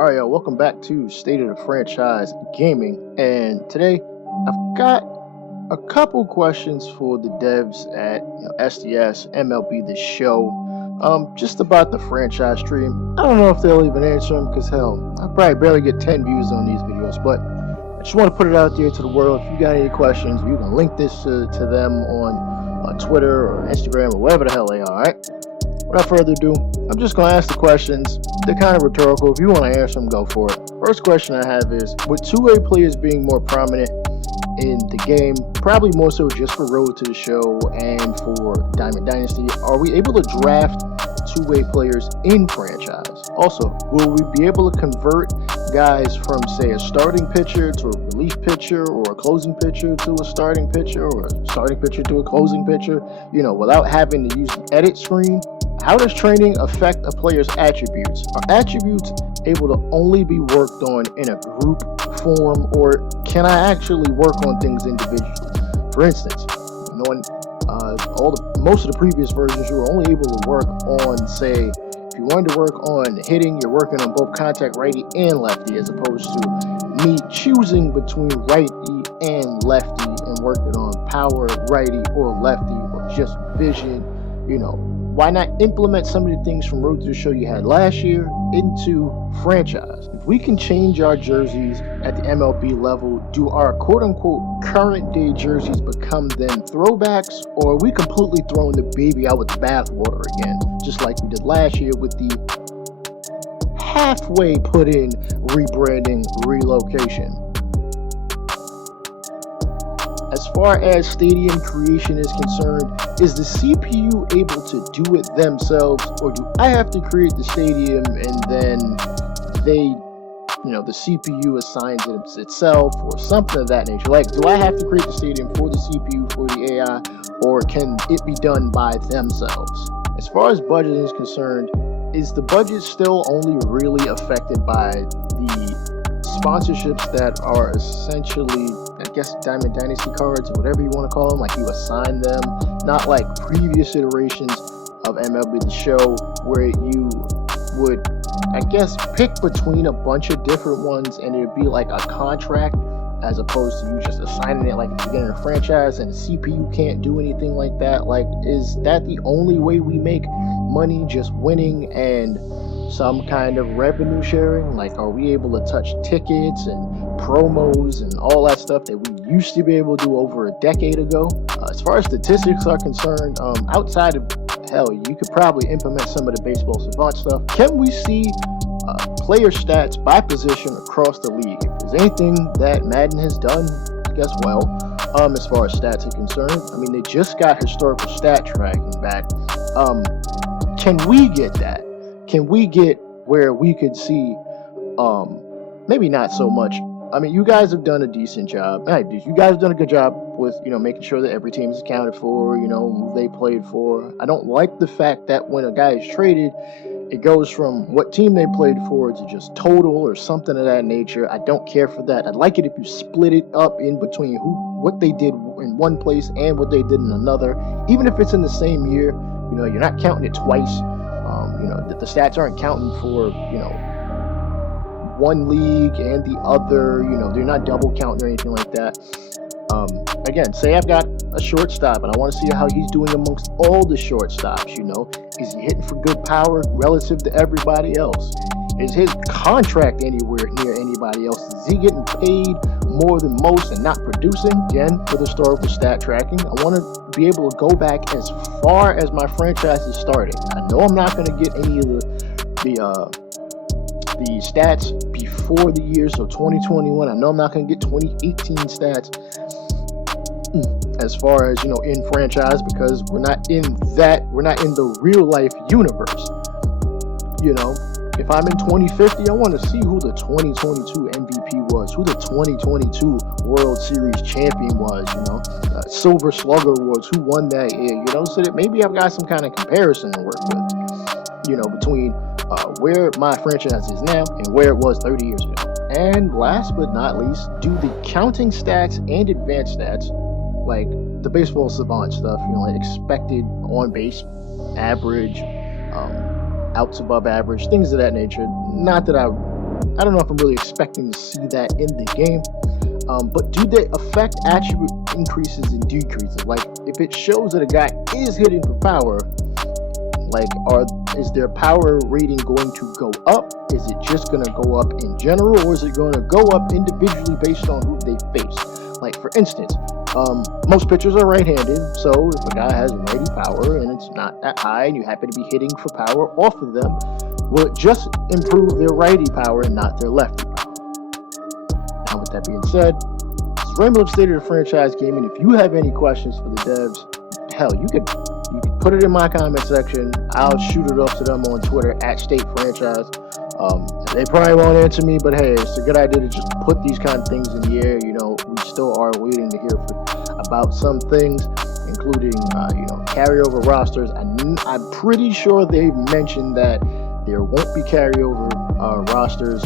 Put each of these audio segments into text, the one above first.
Alright, yo, welcome back to State of the Franchise Gaming, and today I've got a couple questions for the devs at SDS, MLB the Show, just about the franchise stream. I don't know if they'll even answer them, because hell, I probably barely get 10 views on these videos, but I just want to put it out there to the world. If you got any questions, you can link this to them on Twitter or Instagram or whatever the hell they are, alright? Without further ado, I'm just going to ask the questions. They're kind of rhetorical. If you want to answer them, go for it. First question I have is, with two-way players being more prominent in the game, probably more so just for Road to the Show and for Diamond Dynasty, are we able to draft two-way players in franchise? Also, will we be able to convert guys from, say, a starting pitcher to a relief pitcher, or a closing pitcher to a starting pitcher, or a starting pitcher to a closing pitcher, without having to use the edit screen? How does training affect a player's attributes? Are attributes able to only be worked on in a group form, or can I actually work on things individually? For instance, most of the previous versions, you were only able to work on, say, if you wanted to work on hitting, you're working on both contact righty and lefty, as opposed to me choosing between righty and lefty and working on power righty or lefty, or just vision. Why not implement some of the things from Road to the Show you had last year into franchise? If we can change our jerseys at the MLB level, do our quote-unquote current-day jerseys become then throwbacks, or are we completely throwing the baby out with the bathwater again, just like we did last year with the halfway put-in rebranding relocation? As far as stadium creation is concerned, is the CPU able to do it themselves, or do I have to create the stadium and then the CPU assigns it itself or something of that nature? Like, do I have to create the stadium for the CPU, for the AI, or can it be done by themselves? As far as budget is concerned, is the budget still only really affected by the sponsorships that are essentially, I guess, Diamond Dynasty cards, or whatever you want to call them? Like, you assign them, not like previous iterations of MLB the Show, where you would, I guess, pick between a bunch of different ones, and it would be like a contract, as opposed to you just assigning it like at the beginning of the franchise, and the CPU can't do anything like that. Like, is that the only way we make money, just winning and some kind of revenue sharing? Like, are we able to touch tickets and promos and all that stuff that we used to be able to do over a decade ago? As far as statistics are concerned, outside of, hell, you could probably implement some of the baseball savant stuff. Can we see player stats by position across the league? If there's anything that Madden has done, I guess, well, as far as stats are concerned, I mean, they just got historical stat tracking back. Can we get that? Can we get where we could see, maybe not so much, I mean, you guys have done a decent job. You guys have done a good job with, making sure that every team is accounted for, who they played for. I don't like the fact that when a guy is traded, it goes from what team they played for to just total or something of that nature. I don't care for that. I'd like it if you split it up in between what they did in one place and what they did in another. Even if it's in the same year, you're not counting it twice. The stats aren't counting for, one league and the other, they're not double counting or anything like that. Again, say I've got a shortstop and I want to see how he's doing amongst all the shortstops. Is he hitting for good power relative to everybody else? Is his contract anywhere near anybody else? Is he getting paid more than most and not producing? Again, with historical stat tracking, I want to be able to go back as far as my franchise is starting. I know I'm not going to get any of the stats before the year, so 2021. I know I'm not going to get 2018 stats as far as, in franchise, because we're not in the real life universe. If I'm in 2050, I want to see who the 2022 MVP was, who the 2022 World Series champion was, Silver Slugger was, who won that year, so that maybe I've got some kind of comparison to work with, between where my franchise is now and where it was 30 years ago. And last but not least, do the counting stats and advanced stats, like the baseball savant stuff, like expected on base, average, outs above average, things of that nature. Not that I I don't know if I'm really expecting to see that in the game. But do they affect attribute increases and decreases? Like, if it shows that a guy is hitting for power, like, is their power rating going to go up? Is it just going to go up in general, or is it going to go up individually based on who they face? Like, for instance, most pitchers are right-handed, so if a guy has righty power and it's not that high and you happen to be hitting for power off of them, will it just improve their righty power and not their lefty power? Now, with that being said, this is Ramone State of the Franchise Gaming. If you have any questions for the devs, hell, you could put it in my comment section. I'll shoot it off to them on Twitter @StateFranchise. They probably won't answer me, but hey, it's a good idea to just put these kind of things in the air. You know, we still are waiting to hear about some things, including, carryover rosters. I'm pretty sure they've mentioned that there won't be carryover rosters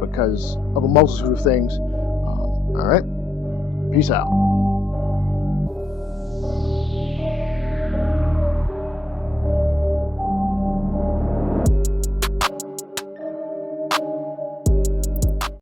because of a multitude of things. All right, peace out.